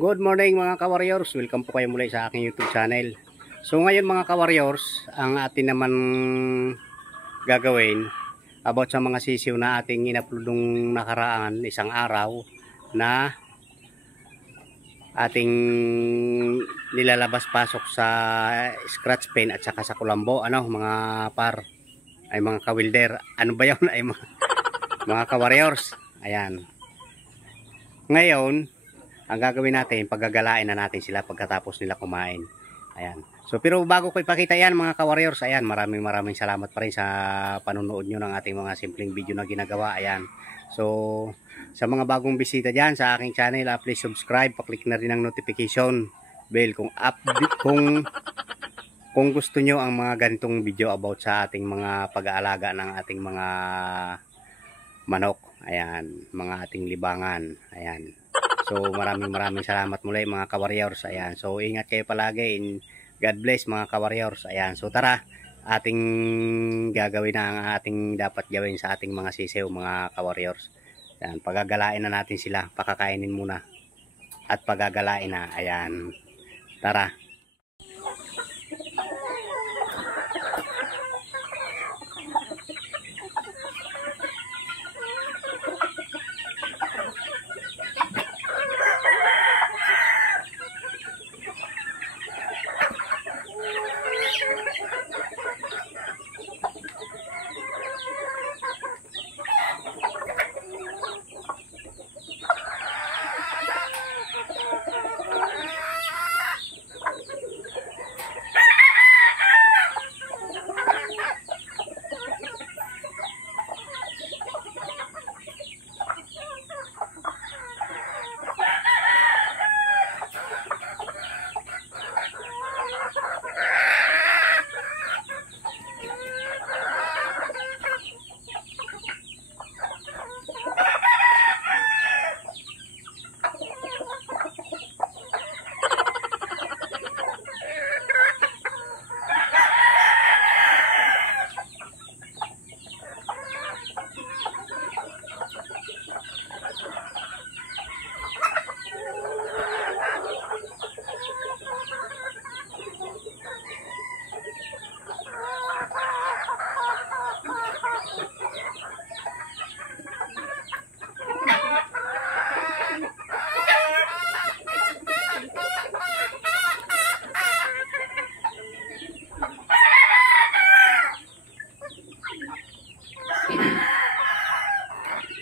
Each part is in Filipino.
Good morning mga ka-warriors, welcome po kayo muli sa aking YouTube channel. So ngayon mga ka-warriors, ang atin naman gagawin about sa mga sisiw na ating in-upload nung nakaraan isang araw na ating nilalabas pasok sa scratch pen at saka sa kulambo, mga par ay mga ka-wilder, ano ba yun ay mga ka-warriors. Ayan, ngayon ang gagawin natin, paggagalain na natin sila pagkatapos nila kumain. Ayan. So pero bago ko ipakita yan mga ka-warriors, ayan, maraming salamat pa rin sa panonood nyo ng ating mga simpleng video na ginagawa. Ayan. So sa mga bagong bisita dyan sa aking channel, please subscribe, paklik na rin ang notification bell kung gusto nyo ang mga ganitong video about sa ating mga pag-aalaga ng ating mga manok. Ayan, mga ating libangan. Ayan. So maraming salamat muli mga ka-warriors. Ayan. So ingat kayo palagi, in God bless mga ka-warriors. Ayan. So tara, ating gagawin na ang ating dapat gawin sa ating mga sisiw mga ka-warriors. Ayan, pagagalain na natin sila, pakakainin muna at pagagalain na. Ayan. Tara.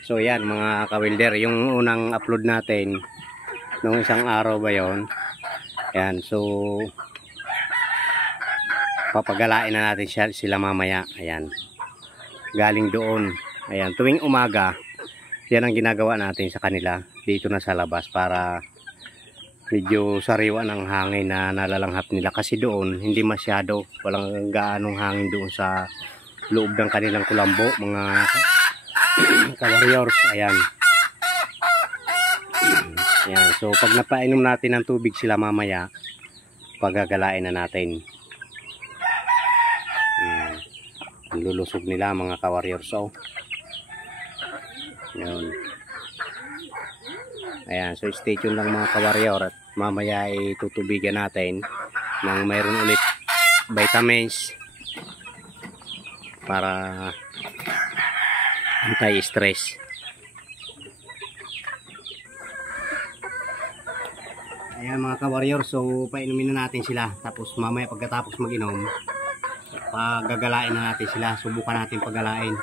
So yan mga ka-wilder, yung unang upload natin nung isang araw ba yon. Ayan, so papagalain na natin sila mamaya. Ayan, galing doon. Ayan, tuwing umaga yan ang ginagawa natin sa kanila dito na sa labas para medyo sariwa ng hangin na nalalanghap nila, kasi doon hindi masyado, walang gaanong hangin doon sa loob ng kanilang kulambo mga ka-warriors. Ayan. Ayan. So pag napainom natin ng tubig sila mamaya, pagagalain na natin. Ang lulusog nila mga ka-warriors. So ayan. Ayan. So stay tuned lang mga ka-warrior, at mamaya ay tutubigan natin ng mayroon ulit vitamins para anti-stress. Ayan mga ka-warrior, so painumin na natin sila, tapos mamaya pagkatapos mag-inom, pagagalain na natin sila, subukan natin paggalain.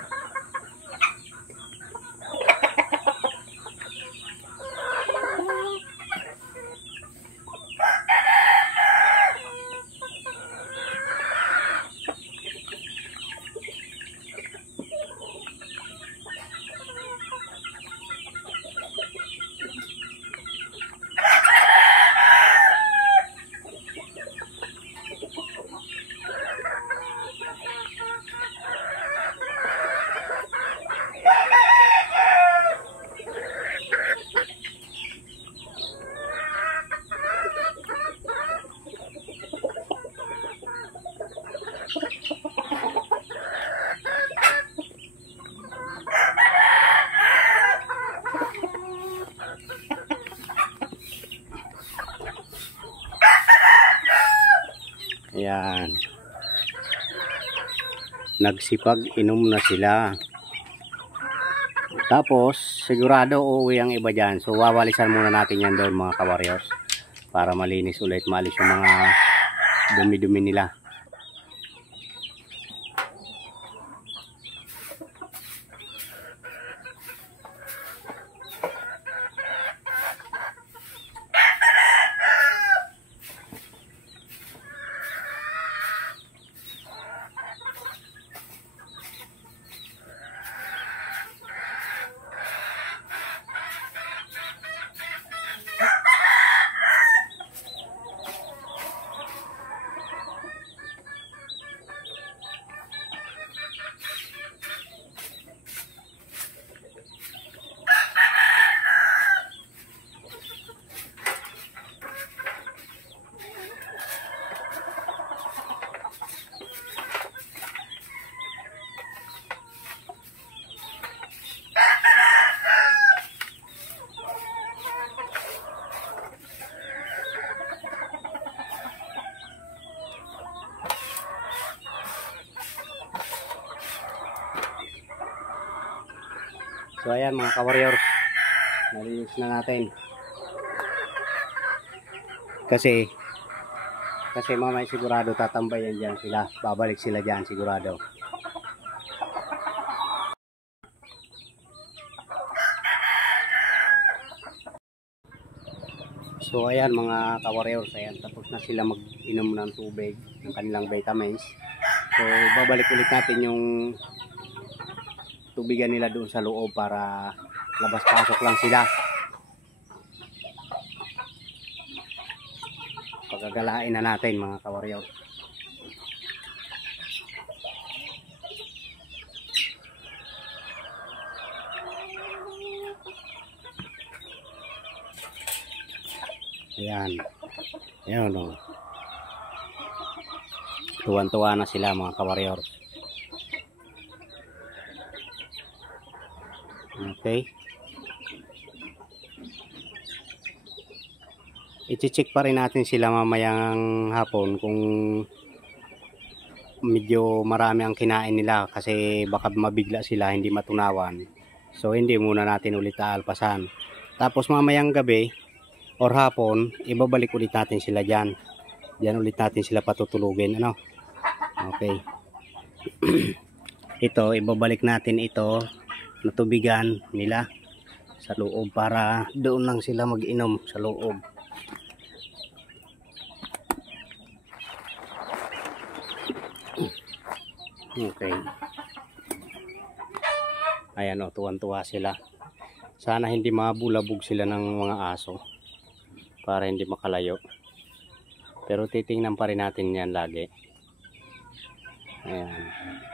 Ayan. Nagsipag-inom na sila. Tapos, sigurado uuwi ang iba dyan. So, wawalisan muna natin yan doon mga ka-warriors. Para malinis ulit, maalis yung mga dumi-dumi nila. So ayan mga ka-warriors, nalinis na natin. Kasi mamaya sigurado tatambayan dyan sila, babalik sila dyan sigurado. So ayan mga ka-warriors, ayan, tapos na sila mag-inom ng tubig, ng kanilang vitamins. So babalik ulit natin yung tubigan nila doon sa loob para labas-pasok lang sila. Pagagalain na natin mga ka-warrior. Ayan. Ayan o. Tuwan-tuwa na sila mga ka-warrior. Okay. I-check pa rin natin sila mamayang hapon kung medyo marami ang kinain nila kasi baka mabigla sila, hindi matunawan. So hindi muna natin ulit aalpasan. Tapos mamayang gabi or hapon, ibabalik ulit natin sila dyan. Diyan ulit natin sila patutulugin. Ano? Okay. Ito, ibabalik natin ito natubigan nila sa loob para doon lang sila mag-inom sa loob. Okay. Ayan o, tuwan-tuwa sila. Sana hindi mabulabog sila ng mga aso para hindi makalayo. Pero titingnan pa rin natin yan lagi. Ayan.